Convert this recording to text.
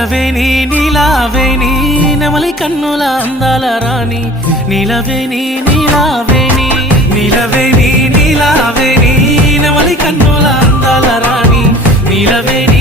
నిలవేని నీలావేని నెమలి కన్నుల అందాల రాణి నిలవేని నీలావేని నిలవేని నీలావేని నెమలి కన్నుల అందాల రాణి నిలవేని